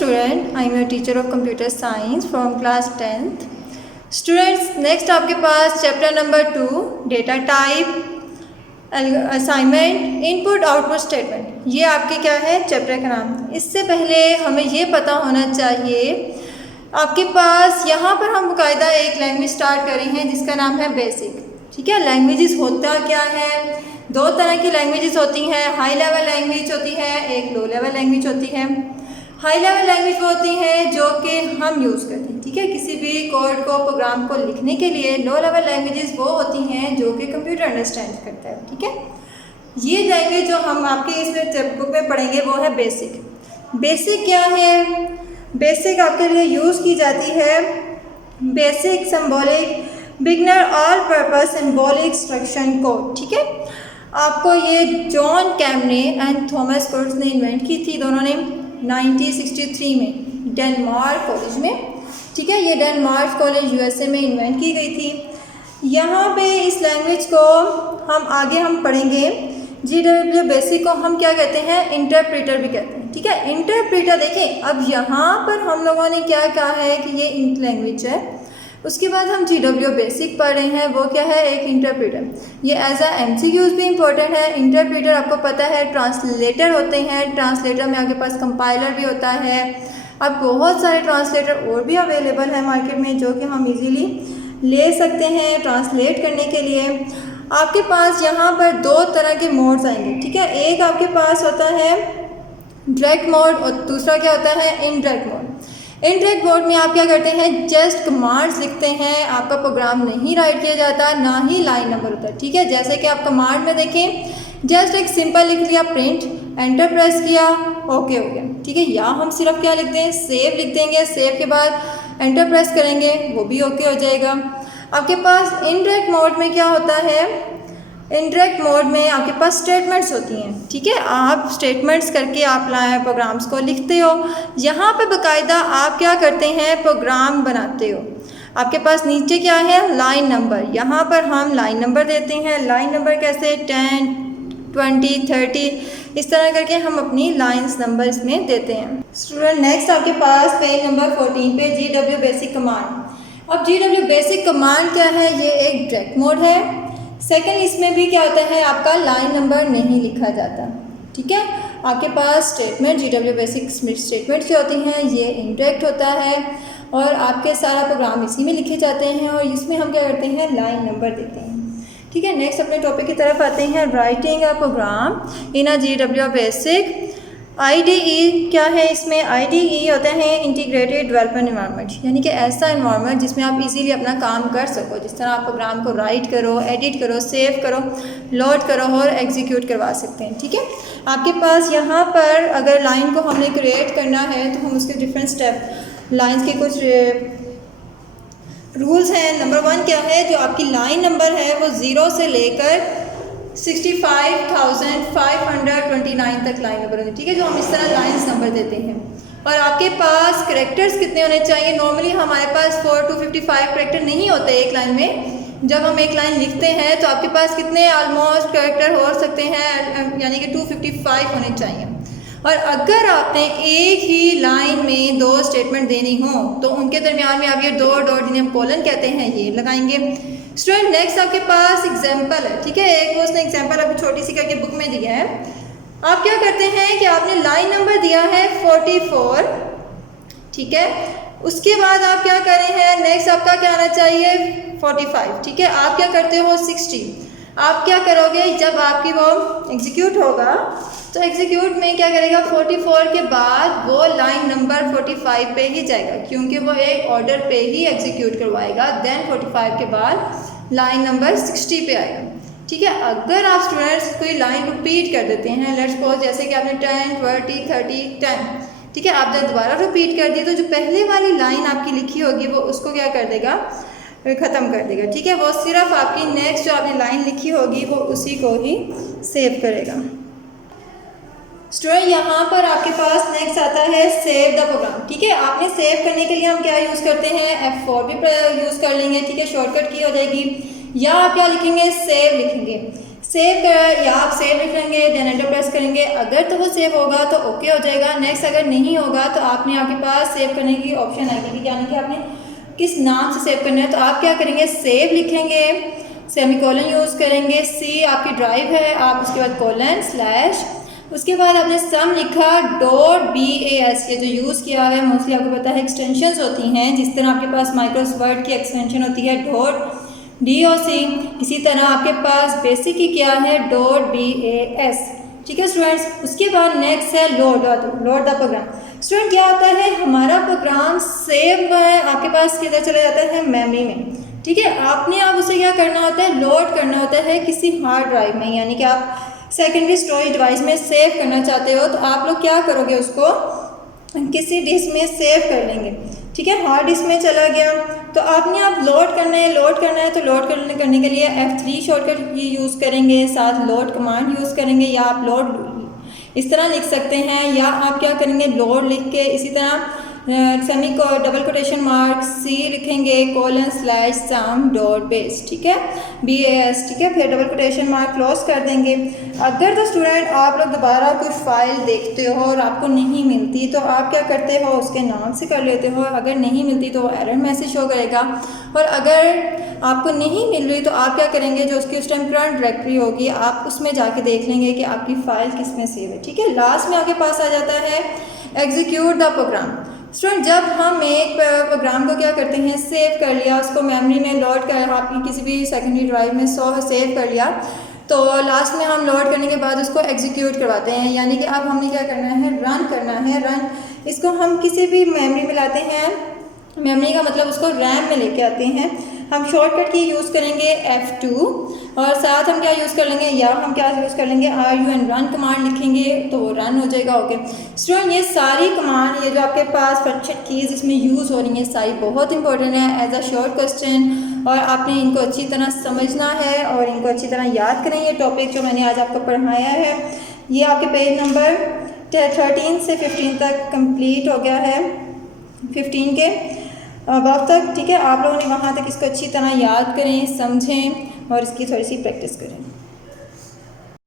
student, I am your teacher of computer science from class 10th. Students, next आपके पास chapter number 2 data type assignment input output statement, ये आपके क्या है chapter का नाम। इससे पहले हमें ये पता होना चाहिए आपके पास यहाँ पर हम बाकायदा एक लैंग्वेज स्टार्ट कर रहे हैं जिसका नाम है बेसिक। ठीक है, लैंग्वेजेस होता क्या है, दो तरह की लैंग्वेजेस होती हैं, हाई लेवल लैंग्वेज होती है, एक लो लेवल लैंग्वेज होती है। हाई लेवल लैंग्वेज वो होती हैं जो कि हम यूज़ करते हैं, ठीक है, किसी भी कोड को प्रोग्राम को लिखने के लिए। लो लेवल लैंग्वेजेस वो होती हैं जो कि कंप्यूटर अंडरस्टैंड करता है। ठीक है, ये लैंग्वेज जो हम आपके इसमें बुक में पढ़ेंगे वो है बेसिक। बेसिक क्या है, बेसिक आपके लिए यूज़ की जाती है basic symbolic beginner all purpose symbolic instruction code. ठीक है, आपको ये जॉन कैमने एंड थॉमस कोर्ट्स ने इन्वेंट की थी, दोनों ने 1963 में डेनमार्क कॉलेज में। ठीक है, ये डेनमार्क कॉलेज यूएसए में इन्वेंट की गई थी। यहाँ पे इस लैंग्वेज को हम पढ़ेंगे GW बेसिक को हम क्या कहते हैं, इंटरप्रेटर भी कहते हैं। ठीक है, इंटरप्रेटर देखें, अब यहाँ पर हम लोगों ने क्या कहा है कि ये लैंग्वेज है, उसके बाद हम GW बेसिक पढ़ रहे हैं, वो क्या है, एक इंटरप्रेटर। ये एज अ MCQs भी इम्पोर्टेंट है। इंटरप्रेटर आपको पता है ट्रांसलेटर होते हैं, ट्रांसलेटर में आपके पास कंपाइलर भी होता है। अब बहुत सारे ट्रांसलेटर और भी अवेलेबल है मार्केट में जो कि हम इजीली ले सकते हैं ट्रांसलेट करने के लिए। आपके पास यहाँ पर दो तरह के मोड्स आएंगे। ठीक है, एक आपके पास होता है डायरेक्ट मोड और दूसरा क्या होता है, इनडायरेक्ट मोड। इनडायरेक्ट मोड में आप क्या करते हैं, जस्ट कमांड्स लिखते हैं, आपका प्रोग्राम नहीं राइट किया जाता, ना ही लाइन नंबर होता है। ठीक है, जैसे कि आप कमांड में देखें, जस्ट एक सिंपल लिख लिया प्रिंट, एंटर प्रेस किया, ओके हो गया। ठीक है, या हम सिर्फ क्या लिखते हैं, सेव लिख देंगे, सेव के बाद एंटर प्रेस करेंगे, वो भी ओके हो जाएगा। आपके पास इनडायरेक्ट मोड में क्या होता है, इनडायरेक्ट मोड में आपके पास स्टेटमेंट्स होती हैं। ठीक है, आप स्टेटमेंट्स करके आप प्रोग्राम्स को लिखते हो। यहाँ पे बाकायदा आप क्या करते हैं, प्रोग्राम बनाते हो। आपके पास नीचे क्या है, लाइन नंबर, यहाँ पर हम लाइन नंबर देते हैं। लाइन नंबर कैसे, 10, 20, 30 इस तरह करके हम अपनी लाइन्स नंबर इसमें देते हैं। स्टूडेंट, नेक्स्ट आपके पास पेज नंबर 14 पे GW बेसिक कमांड। अब GW बेसिक कमांड क्या है, ये एक डायरेक्ट मोड है। सेकंड, इसमें भी क्या होता है, आपका लाइन नंबर नहीं लिखा जाता। ठीक है, आपके पास स्टेटमेंट GW बेसिक स्टेटमेंट क्या होती हैं, ये इनडायरेक्ट होता है और आपके सारा प्रोग्राम इसी में लिखे जाते हैं और इसमें हम क्या करते हैं, लाइन नंबर देते हैं। ठीक है, नेक्स्ट अपने टॉपिक की तरफ आते हैं, writing a program in a GW BASIC. IDE क्या है, इसमें IDE होता है इंटीग्रेटेड डेवलपमेंट एनवायरनमेंट, यानी कि ऐसा एनवायरनमेंट जिसमें आप इजीली अपना काम कर सको। जिस तरह आप प्रोग्राम को राइट करो, एडिट करो, सेव करो, लोड करो और एग्जीक्यूट करवा सकते हैं। ठीक है, आपके पास यहाँ पर अगर लाइन को हमने क्रिएट करना है तो हम उसके डिफरेंट स्टेप लाइन्स के कुछ रूल्स हैं। नंबर 1 क्या है, जो आपकी लाइन नंबर है वो 0 से लेकर 65,529 तक लाइन नंबर होती है। ठीक है, जो हम इस तरह लाइन्स नंबर देते हैं। और आपके पास करेक्टर्स कितने होने चाहिए, नॉर्मली हमारे पास 4 to 55 करेक्टर नहीं होते एक लाइन में। जब हम एक लाइन लिखते हैं तो आपके पास कितने ऑलमोस्ट करेक्टर हो सकते हैं, यानी कि 255 होने चाहिए। और अगर आपने एक ही लाइन में 2 स्टेटमेंट देनी हो तो उनके दरमियान में आप ये 2 डॉट जिन्हें हम कॉलन कहते हैं ये लगाएंगे। स्टूडेंट, नेक्स्ट आपके पास एग्जाम्पल है। ठीक है, एक वो उसने एग्जाम्पल अभी छोटी सी करके बुक में दिया है। आप क्या करते हैं कि आपने लाइन नंबर दिया है 44। ठीक है, उसके बाद आप क्या कर रहे हैं, नेक्स्ट आपका क्या आना चाहिए, 45। ठीक है, आप क्या करते हो, 60। आप क्या करोगे, जब आपकी वो एग्जीक्यूट होगा तो एग्जीक्यूट में क्या करेगा, 44 के बाद वो लाइन नंबर 45 पे ही जाएगा, क्योंकि वो एक ऑर्डर पे ही एग्जीक्यूट करवाएगा। देन 45 के बाद लाइन नंबर 60 पे आएगा। ठीक है, अगर आप स्टूडेंट्स कोई लाइन रिपीट कर देते हैं, लेट्स सपोज जैसे कि आपने 10, 20, 30, 10, ठीक है, आपने दोबारा रिपीट कर दी तो जो पहले वाली लाइन आपकी लिखी होगी वो उसको क्या कर देगा, ख़त्म कर देगा। ठीक है, वो सिर्फ आपकी नेक्स्ट जो आपने लाइन लिखी होगी वो उसी को ही सेव करेगा। स्टूडेंट, यहाँ पर आपके पास नेक्स्ट आता है सेव द प्रोग्राम। ठीक है, आपने सेव करने के लिए हम क्या यूज़ करते हैं, F4 भी यूज़ कर लेंगे। ठीक है, शॉर्टकट की हो जाएगी। या आप क्या लिखेंगे, सेव लिखेंगे। सेव कर या आप सेव लिख लेंगे, देन एंटर प्रेस करेंगे। अगर तो वो सेव होगा तो ओके हो जाएगा। नेक्स्ट अगर नहीं होगा तो आपने आपके पास सेव करने की ऑप्शन आएगी, यानी कि आपने किस नाम से सेव करना है। तो आप क्या करेंगे, सेव लिखेंगे, सेमीकोलन यूज़ करेंगे, सी आपकी ड्राइव है, आप उसके बाद कोलन स्लैश, उसके बाद आपने सम लिखा .bas। ये जो यूज़ किया है मोस्टली आपको पता है एक्सटेंशंस होती हैं, जिस तरह आपके पास माइक्रोसॉफ्ट की एक्सटेंशन होती है .doc, इसी तरह आपके पास बेसिक की क्या है .bas। ठीक है स्टूडेंट्स। उसके बाद नेक्स्ट है लोड द प्रोग्राम। स्टूडेंट क्या होता है, हमारा प्रोग्राम सेव है आपके पास किधर चला जाता है, मेमोरी में। ठीक है, आपने आप उसे क्या करना होता है, लोड करना होता है किसी हार्ड ड्राइव में, यानी कि आप सेकेंडरी स्टोरेज डिवाइस में सेव करना चाहते हो तो आप लोग क्या करोगे, उसको किसी डिस्क में सेव कर लेंगे। ठीक है, हार्ड डिस्क में चला गया तो आपने आप लोड करना है तो लोड करने के लिए F3 शॉर्टकट यूज़ करेंगे, साथ लोड कमांड यूज़ करेंगे, या आप लोड इस तरह लिख सकते हैं, या आप क्या करेंगे, लोड लिख के इसी तरह सेमी को डबल कोटेशन मार्क सी लिखेंगे, कोलन स्लैश सम डॉट बेस, ठीक है, BAS। ठीक है, फिर डबल कोटेशन मार्क क्लोज कर देंगे। अगर तो स्टूडेंट आप लोग दोबारा कुछ फाइल देखते हो और आपको नहीं मिलती तो आप क्या करते हो, उसके नाम से कर लेते हो। अगर नहीं मिलती तो वो एरर मैसेज शो करेगा, और अगर आपको नहीं मिल रही तो आप क्या करेंगे, जो उसकी उस टाइम करंट डायरेक्टरी होगी आप उसमें जाके देख लेंगे कि आपकी फ़ाइल किस में सेव है। ठीक है, लास्ट में आपके पास आ जाता है एग्जीक्यूट द प्रोग्राम। स्टूडेंट जब हम एक प्रोग्राम को क्या करते हैं, सेव कर लिया, उसको मेमोरी में लोड कर आपकी किसी भी सेकेंडरी ड्राइव में सेव कर लिया, तो लास्ट में हम लोड करने के बाद उसको एग्जीक्यूट करवाते हैं, यानी कि अब हमने क्या करना है, रन करना है। रन इसको हम किसी भी मेमोरी में लाते हैं, मेमोरी का मतलब उसको रैम में लेके आते हैं। हम शॉर्टकट की यूज़ करेंगे F2, और साथ हम क्या यूज़ कर लेंगे, या हम क्या यूज़ कर लेंगे, RUN रन कमांड लिखेंगे तो वो रन हो जाएगा। ओके स्टूडेंट, ये सारी कमांड, ये जो आपके पास फंक्शन कीज़ इसमें यूज़ हो रही हैं, सारी बहुत इंपॉर्टेंट है एज अ शॉर्ट क्वेश्चन, और आपने इनको अच्छी तरह समझना है और इनको अच्छी तरह याद करें। ये टॉपिक जो मैंने आज आपको पढ़ाया है ये आपके पेज नंबर 13 से 15 तक कंप्लीट हो गया है, 15 के अब तक। ठीक है, आप लोगों ने वहाँ तक इसको अच्छी तरह याद करें, समझें और इसकी थोड़ी सी प्रैक्टिस करें।